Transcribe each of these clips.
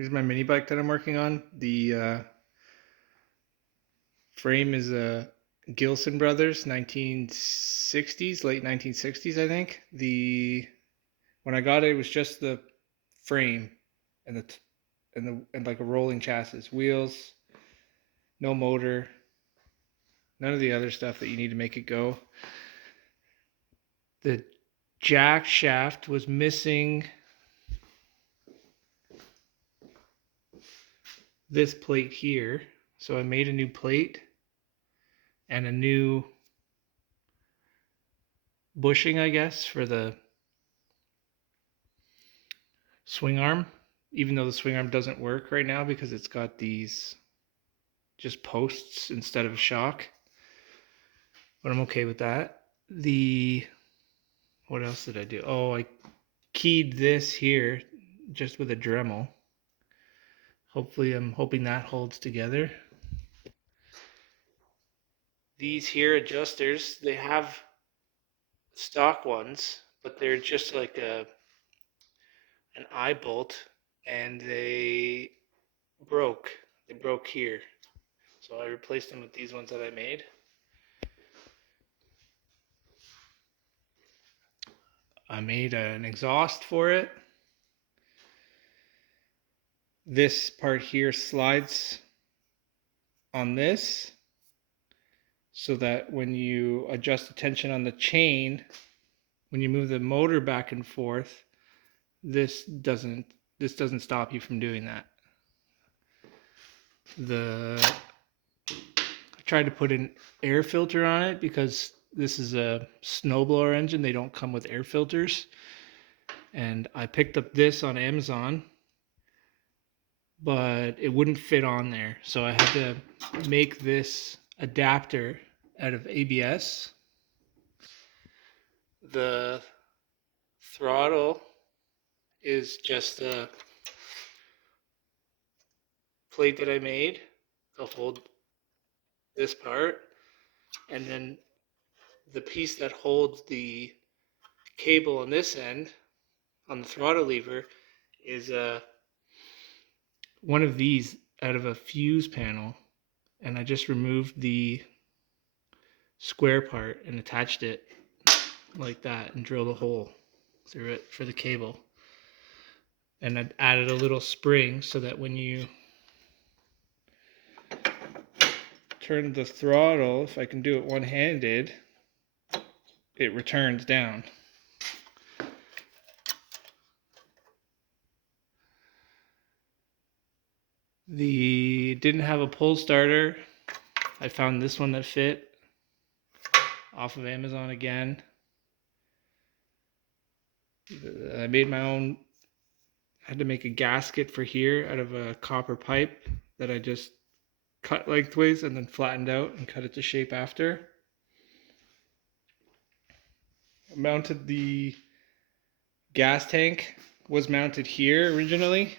Here's my mini bike that I'm working on. The frame is a Gilson Brothers 1960s, late 1960s, I think. The When I got it, it was just the frame and and like a rolling chassis, wheels, no motor, none of the other stuff that you need to make it go. The jack shaft was missing this plate here, so I made a new plate and a new bushing, I guess, for the swing arm, even though the swing arm doesn't work right now because it's got these just posts instead of shock. But I'm okay with that. What else did I do? Oh, I keyed this here just with a Dremel. Hopefully, I'm hoping that holds together. These here adjusters, they have stock ones, but they're just like an eye bolt, and they broke. They broke here. So I replaced them with these ones that I made. I made an exhaust for it. This part here slides on this so that when you adjust the tension on the chain, when you move the motor back and forth, this doesn't stop you from doing that. I tried to put an air filter on it because this is a snowblower engine. They don't come with air filters. And I picked up this on Amazon, but it wouldn't fit on there. So I had to make this adapter out of ABS. The throttle is just a plate that I made to hold this part, and then the piece that holds the cable on this end on the throttle lever is one of these out of a fuse panel, and I just removed the square part and attached it like that and drilled a hole through it for the cable. And I added a little spring so that when you turn the throttle, if I can do it one-handed, it returns down. Didn't have a pull starter. I found this one that fit off of Amazon again. I made my own. I had to make a gasket for here out of a copper pipe that I just cut lengthways and then flattened out and cut it to shape after. I mounted the gas tank, was mounted here originally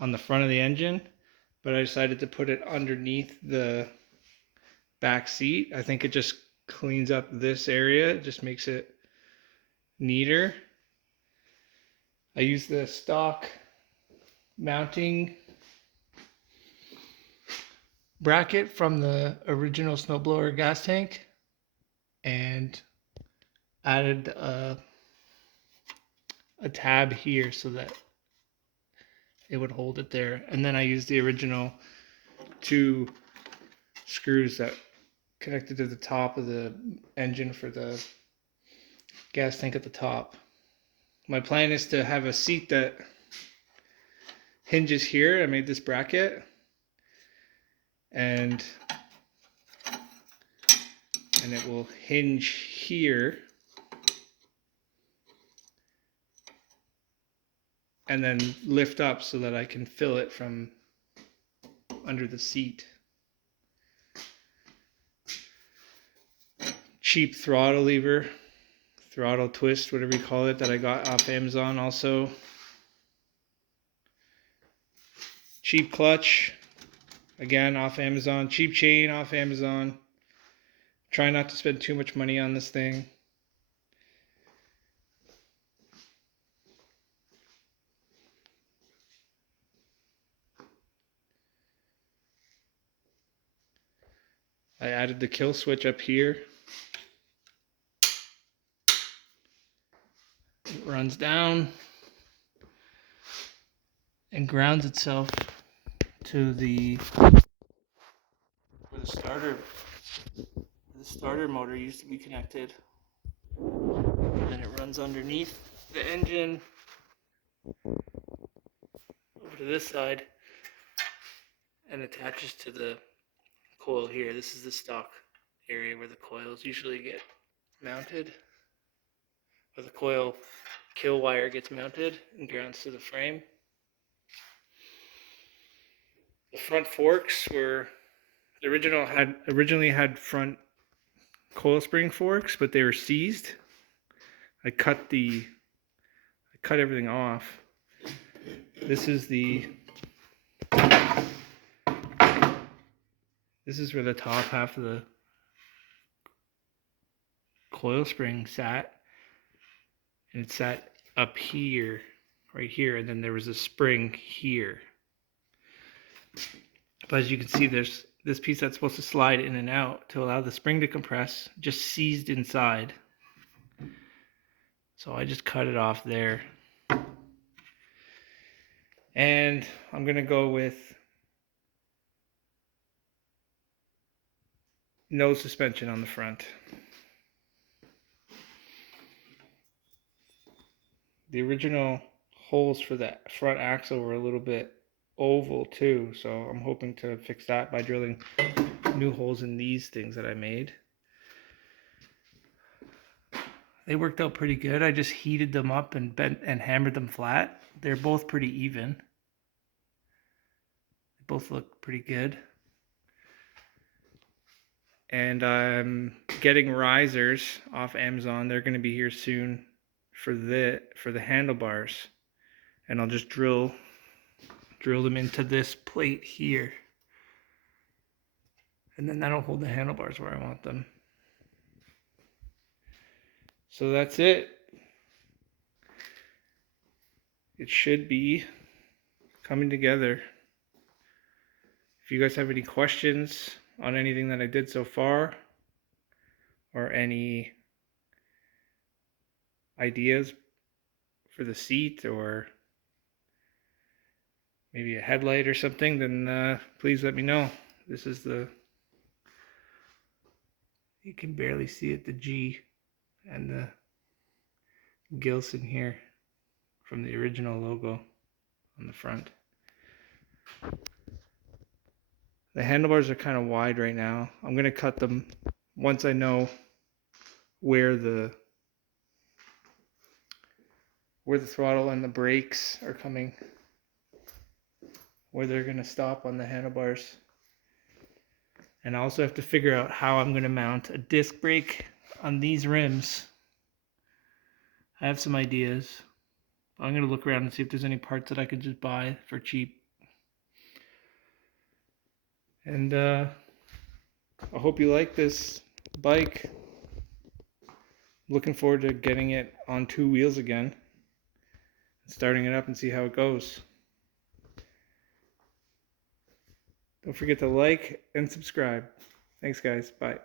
on the front of the engine, but I decided to put it underneath the back seat. I think it just cleans up this area. It just makes it neater. I used the stock mounting bracket from the original snowblower gas tank and added a tab here so that it would hold it there. And then I used the original 2 screws that connected to the top of the engine for the gas tank at the top. My plan is to have a seat that hinges here. I made this bracket and it will hinge here and then lift up so that I can fill it from under the seat. Cheap throttle lever, throttle twist, whatever you call it, that I got off Amazon also. Cheap clutch, again off Amazon. Cheap chain off Amazon. Try not to spend too much money on this thing. I added the kill switch up here. It runs down and grounds itself to where the starter motor used to be connected. And then it runs underneath the engine over to this side and attaches to the coil here. This is the stock area where the coils usually get mounted, where the coil kill wire gets mounted and grounds to the frame. The front forks were originally had front coil spring forks, but they were seized. I cut everything off. This is where the top half of the coil spring sat, and it sat up here, right here, and then there was a spring here. But as you can see, there's this piece that's supposed to slide in and out to allow the spring to compress, just seized inside. So I just cut it off there. And I'm gonna go with no suspension on the front. The original holes for the front axle were a little bit oval too, so I'm hoping to fix that by drilling new holes in these things that I made. They worked out pretty good. I just heated them up and bent and hammered them flat. They're both pretty even. They both look pretty good. And I'm getting risers off Amazon. They're going to be here soon for the handlebars. And I'll just drill them into this plate here. And then that'll hold the handlebars where I want them. So that's it. It should be coming together. If you guys have any questions on anything that I did so far, or any ideas for the seat, or maybe a headlight or something, then please let me know. This is you can barely see it, the G and the Gilson here from the original logo on the front. The handlebars are kind of wide right now. I'm going to cut them once I know where the throttle and the brakes are coming, where they're going to stop on the handlebars. And I also have to figure out how I'm going to mount a disc brake on these rims. I have some ideas. I'm going to look around and see if there's any parts that I could just buy for cheap. And I hope you like this bike. Looking forward to getting it on 2 wheels again, starting it up and see how it goes. Don't forget to like and subscribe. Thanks guys, bye.